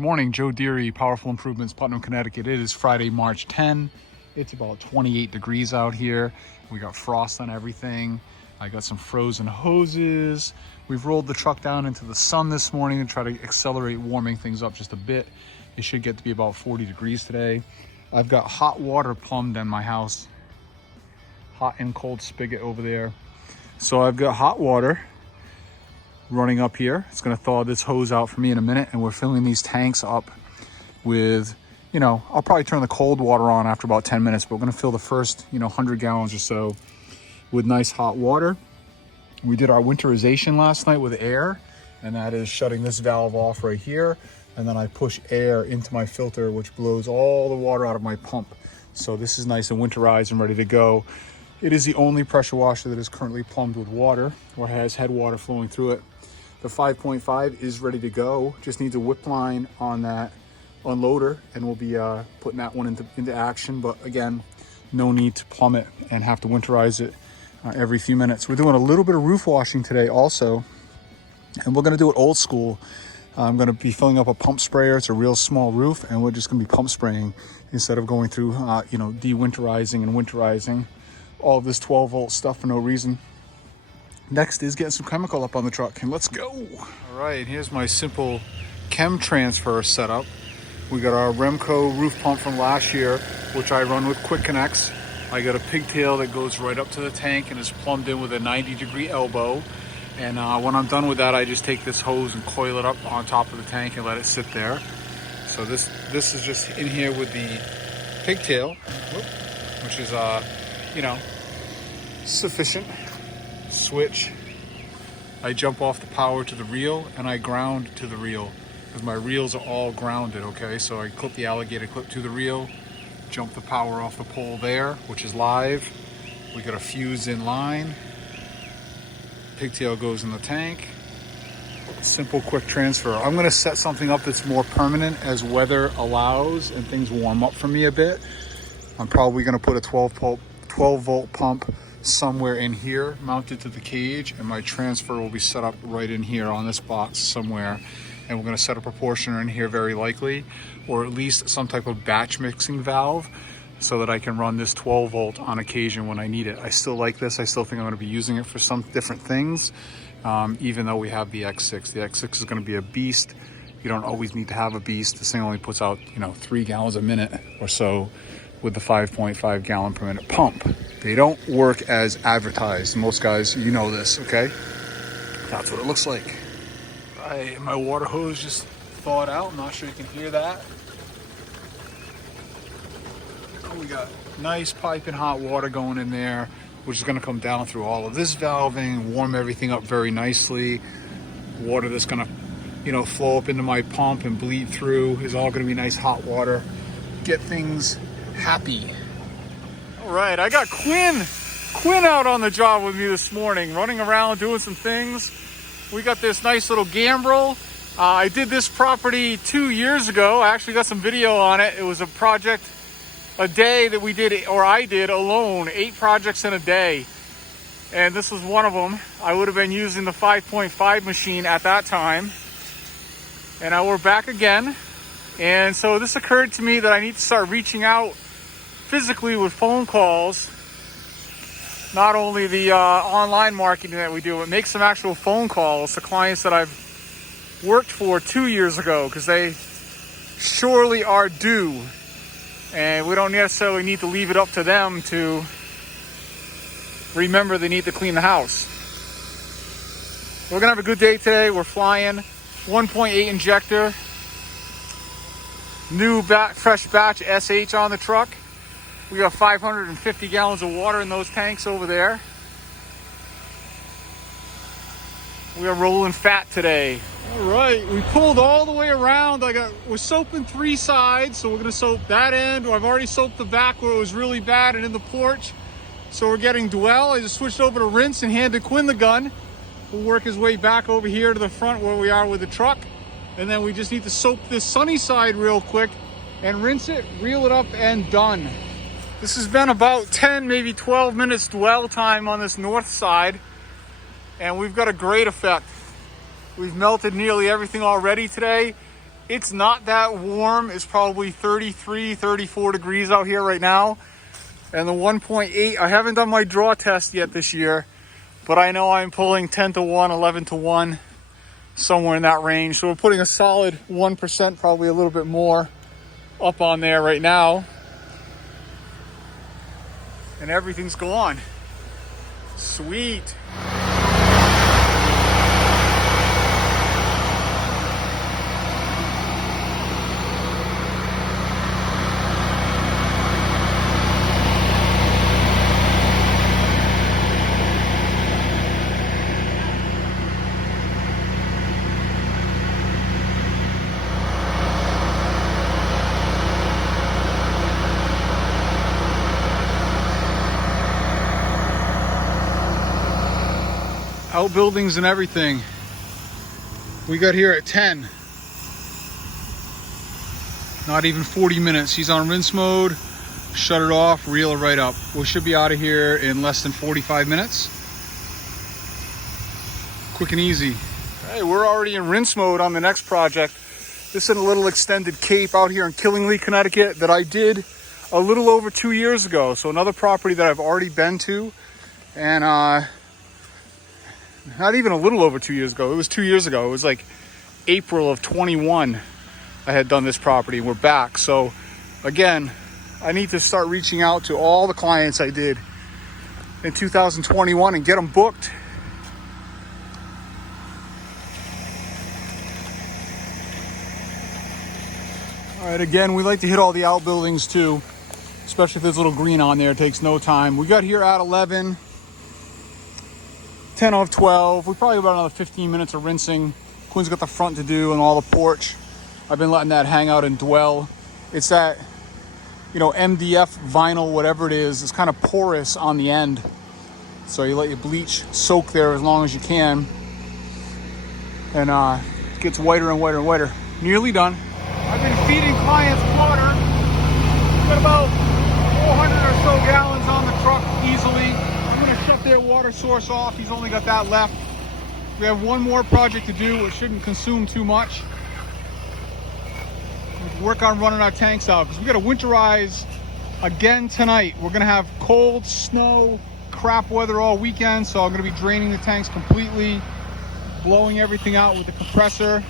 Good morning, Joe Deary, Powerful Improvements, Putnam, Connecticut. It is Friday, March 10. It's about 28 degrees out here. We got frost on everything. I got some frozen hoses. We've rolled the truck down into the sun this morning to try to accelerate warming things up just a bit. It should get to be about 40 degrees today. I've got hot water plumbed in my house. Hot and cold spigot over there. So I've got hot water running up here. It's gonna thaw this hose out for me in a minute, and we're filling these tanks up with, I'll probably turn the cold water on after about 10 minutes, but we're gonna fill the first, 100 gallons or so with nice hot water. We did our winterization last night with air, and that is shutting this valve off right here. And then I push air into my filter, which blows all the water out of my pump. So this is nice and winterized and ready to go. It is the only pressure washer that is currently plumbed with water or has head water flowing through it. The 5.5 is ready to go. Just needs a whip line on that unloader, and we'll be putting that one into action. But again, no need to plumb it and have to winterize it every few minutes. We're doing a little bit of roof washing today also, and we're gonna do it old school. I'm gonna be filling up a pump sprayer. It's a real small roof, and we're just gonna be pump spraying instead of going through, de-winterizing and winterizing all of this 12-volt stuff for no reason. Next is getting some chemical up on the truck, and let's go. All right, here's my simple chem transfer setup. We got our Remco roof pump from last year, which I run with quick connects. I got a pigtail that goes right up to the tank and is plumbed in with a 90-degree elbow. And when I'm done with that, I just take this hose and coil it up on top of the tank and let it sit there. So this is just in here with the pigtail, which is, sufficient. Switch. I jump off the power to the reel, and I ground to the reel because my reels are all grounded, okay? So I clip the alligator clip to the reel, jump the power off the pole there, which is live. We got a fuse in line. Pigtail goes in the tank. Simple, quick transfer. I'm gonna set something up that's more permanent as weather allows and things warm up for me a bit. I'm probably gonna put a 12-volt pump somewhere in here mounted to the cage, and my transfer will be set up right in here on this box somewhere. And we're gonna set a proportioner in here very likely, or at least some type of batch mixing valve so that I can run this 12-volt on occasion when I need it. I still like this. I still think I'm gonna be using it for some different things, even though we have the X6. The X6 is gonna be a beast. You don't always need to have a beast. This thing only puts out, 3 gallons a minute or so with the 5.5 gallon per minute pump. They don't work as advertised. Most guys, you know this, okay? That's what it looks like. My water hose just thawed out. I'm not sure you can hear that. We got nice piping hot water going in there, which is gonna come down through all of this valving, warm everything up very nicely. Water that's gonna, flow up into my pump and bleed through is all gonna be nice hot water. Get things happy. All right, I got Quinn out on the job with me this morning, running around doing some things. We got this nice little gambrel. I did this property 2 years ago. I actually got some video on it. It was a project, a day that we did, or I did alone, 8 projects in a day. And this was one of them. I would have been using the 5.5 machine at that time. And now we're back again. And so this occurred to me that I need to start reaching out physically with phone calls. Not only the online marketing that we do, but make some actual phone calls to clients that I've worked for 2 years ago, because they surely are due. And we don't necessarily need to leave it up to them to remember they need to clean the house. We're gonna have a good day today. We're flying. 1.8 injector. New fresh batch SH on the truck. We got 550 gallons of water in those tanks over there. We are rolling fat today. All right, we pulled all the way around. We're soaping 3 sides, so we're gonna soap that end. I've already soaped the back where it was really bad and in the porch. So we're getting dwell. I just switched over to rinse and handed Quinn the gun. We'll work his way back over here to the front where we are with the truck. And then we just need to soap this sunny side real quick and rinse it, reel it up, and done. This has been about 10, maybe 12 minutes dwell time on this north side, and we've got a great effect. We've melted nearly everything already today, It's not that warm. It's probably 33, 34 degrees out here right now. And the 1.8, I haven't done my draw test yet this year, but I know I'm pulling 10 to 1, 11 to 1, somewhere in that range. So we're putting a solid 1%, probably a little bit more, up on there right now. And everything's gone. Sweet. Outbuildings and everything. We got here at 10. Not even 40 minutes. He's on rinse mode. Shut it off, reel it right up. We should be out of here in less than 45 minutes. Quick and easy. Hey, we're already in rinse mode on the next project. This is a little extended cape out here in Killingly, Connecticut that I did a little over 2 years ago. So another property that I've already been to, and not even a little over 2 years ago. It was 2 years ago. It was like April of 21. I had done this property and we're back. So again, I need to start reaching out to all the clients I did in 2021 and get them booked. All right, again, we like to hit all the outbuildings too, especially if there's a little green on there. It takes no time. We got here at 11. 10 of 12. We probably got another 15 minutes of rinsing. Quinn's got the front to do and all the porch. I've been letting that hang out and dwell. It's that, MDF vinyl, whatever it is. It's kind of porous on the end. So you let your bleach soak there as long as you can. And it gets whiter and whiter and whiter. Nearly done. I've been feeding clients water. Got about 400 or so gallons on the truck easily. I'm going to shut their water source off. He's only got that left. We have one more project to do. It shouldn't consume too much. Work on running our tanks out because we got to winterize again tonight. We're going to have cold, snow, crap weather all weekend. So I'm going to be draining the tanks completely, blowing everything out with the compressor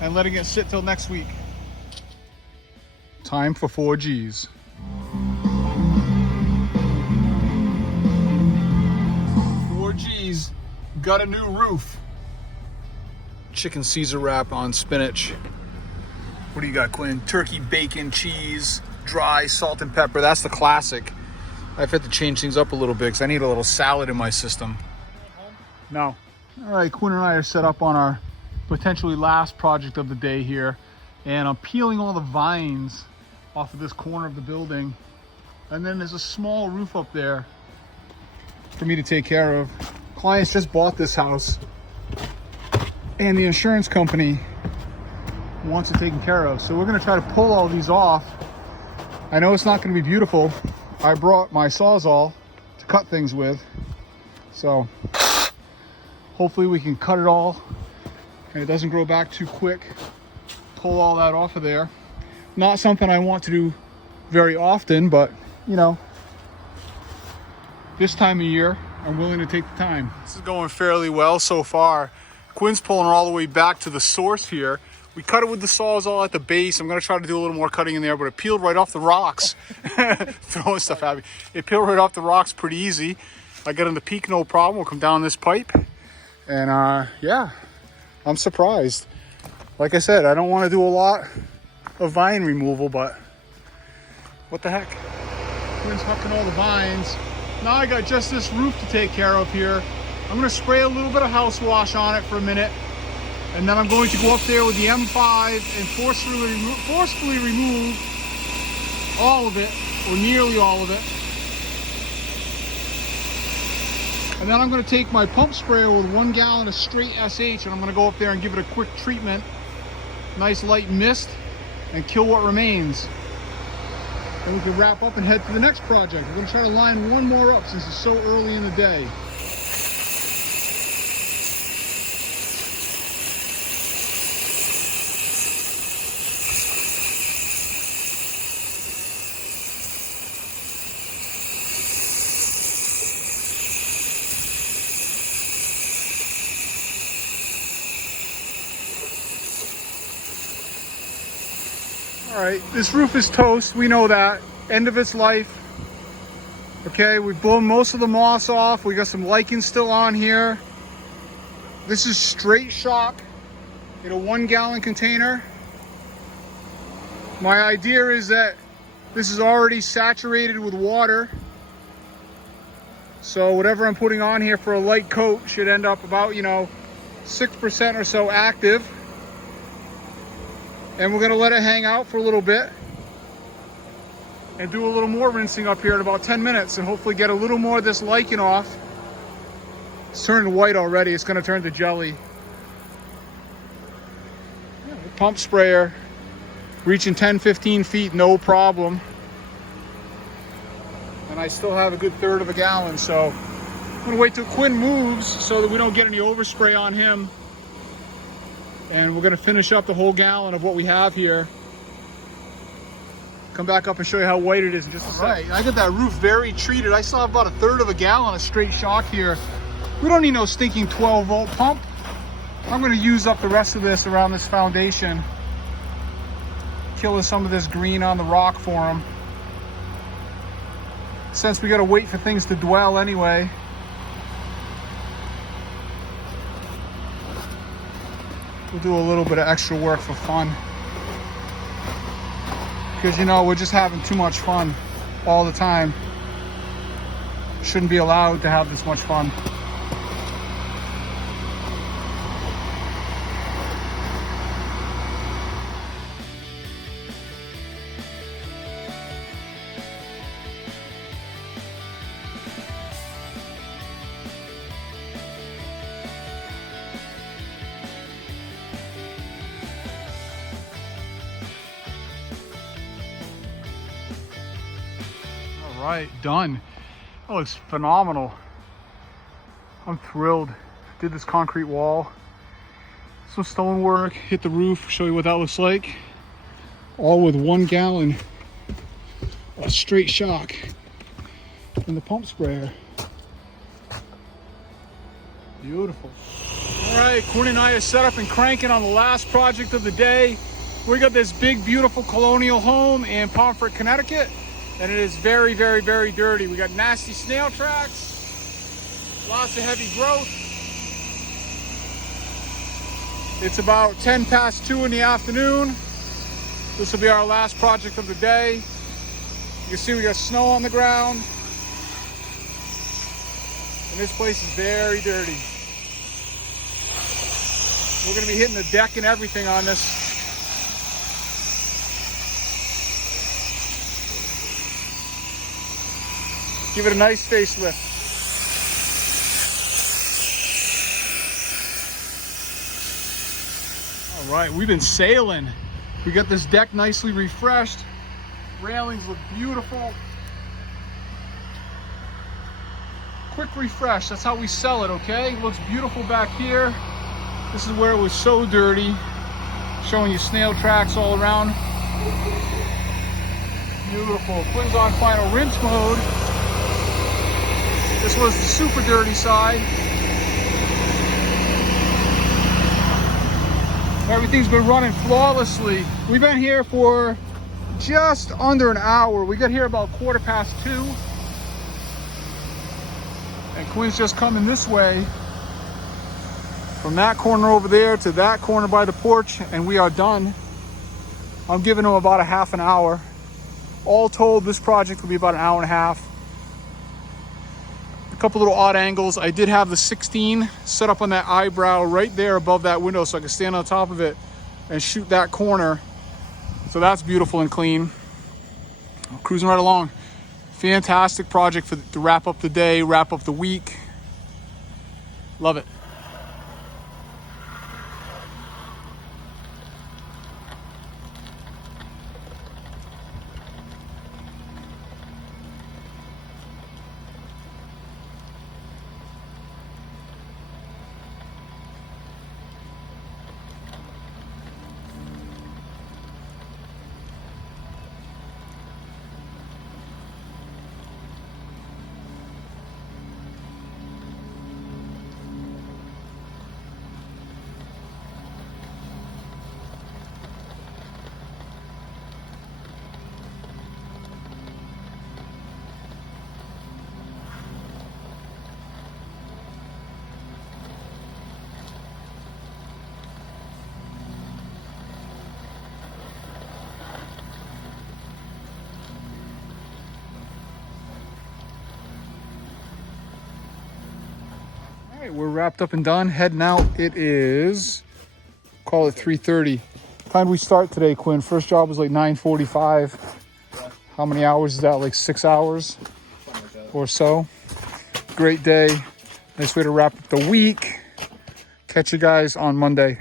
and letting it sit till next week. Time for 4Gs. 4Gs, got a new roof. Chicken Caesar wrap on spinach. What do you got, Quinn? Turkey, bacon, cheese, dry, salt and pepper. That's the classic. I've had to change things up a little bit because I need a little salad in my system. No. All right, Quinn and I are set up on our potentially last project of the day here. And I'm peeling all the vines off of this corner of the building. And then there's a small roof up there for me to take care of. Clients just bought this house and the insurance company wants it taken care of. So we're gonna try to pull all these off. I know it's not gonna be beautiful. I brought my Sawzall to cut things with. So hopefully we can cut it all and it doesn't grow back too quick. Pull all that off of there. Not something I want to do very often, but this time of year, I'm willing to take the time. This is going fairly well so far. Quinn's pulling all the way back to the source here. We cut it with the Sawzall at the base. I'm gonna try to do a little more cutting in there, but it peeled right off the rocks. Throwing stuff at me. It peeled right off the rocks pretty easy. I got in the peak, no problem. We'll come down this pipe. And yeah, I'm surprised. Like I said, I don't want to do a lot of vine removal, but what the heck? Quinn's hucking all the vines. Now I got just this roof to take care of here. I'm gonna spray a little bit of house wash on it for a minute. And then I'm going to go up there with the M5 and forcefully remove all of it, or nearly all of it. And then I'm going to take my pump sprayer with 1 gallon of straight SH and I'm going to go up there and give it a quick treatment. Nice light mist and kill what remains. Then we can wrap up and head to the next project. We're going to try to line one more up since it's so early in the day. All right, this roof is toast. We know that. End of its life. Okay, we've blown most of the moss off. We got some lichen still on here. This is straight shock in a 1 gallon container. My idea is that this is already saturated with water. So whatever I'm putting on here for a light coat should end up about, 6% or so active. And we're gonna let it hang out for a little bit and do a little more rinsing up here in about 10 minutes and hopefully get a little more of this lichen off. It's turning white already. It's gonna turn to jelly. Yeah, the pump sprayer reaching 10-15 feet, no problem. And I still have a good 1/3 of a gallon, so I'm gonna wait till Quinn moves so that we don't get any overspray on him. And we're gonna finish up the whole gallon of what we have here. Come back up and show you how white it is in just a second. I got that roof very treated. I still have about a 1/3 of a gallon of straight shock here. We don't need no stinking 12-volt pump. I'm gonna use up the rest of this around this foundation, killing some of this green on the rock for him. Since we gotta wait for things to dwell anyway. We'll do a little bit of extra work for fun. Because we're just having too much fun all the time. Shouldn't be allowed to have this much fun. All right, done. That looks phenomenal. I'm thrilled. Did this concrete wall, some stonework, hit the roof, show you what that looks like. All with 1 gallon of straight shock in the pump sprayer. Beautiful. All right, Quinn and I are set up and cranking on the last project of the day. We got this big, beautiful colonial home in Pomfret, Connecticut. And it is very, very, very dirty. We got nasty snail tracks, lots of heavy growth. It's about 10 past 2 in the afternoon. This will be our last project of the day. You can see we got snow on the ground. And this place is very dirty. We're gonna be hitting the deck and everything on this. Give it a nice facelift. All right, we've been sailing. We got this deck nicely refreshed. Railings look beautiful. Quick refresh, that's how we sell it, okay? Looks beautiful back here. This is where it was so dirty. Showing you snail tracks all around. Beautiful. Quinn's on final rinse mode. This was the super dirty side. Everything's been running flawlessly. We've been here for just under an hour. We got here about 2:15. And Quinn's just coming this way from that corner over there to that corner by the porch, and we are done. I'm giving him about a half an hour. All told, this project will be about an hour and a half. A couple little odd angles. I did have the 16 set up on that eyebrow right there above that window so I could stand on top of it and shoot that corner. So that's beautiful and clean. I'm cruising right along. Fantastic project to wrap up the day, wrap up the week. Love it. right, we're wrapped up and done. Heading out. It is, call it 3:30. Time we start today, Quinn? First job was like 9:45. How many hours is that? Like 6 hours or so. Great day. Nice way to wrap up the week. Catch you guys on Monday.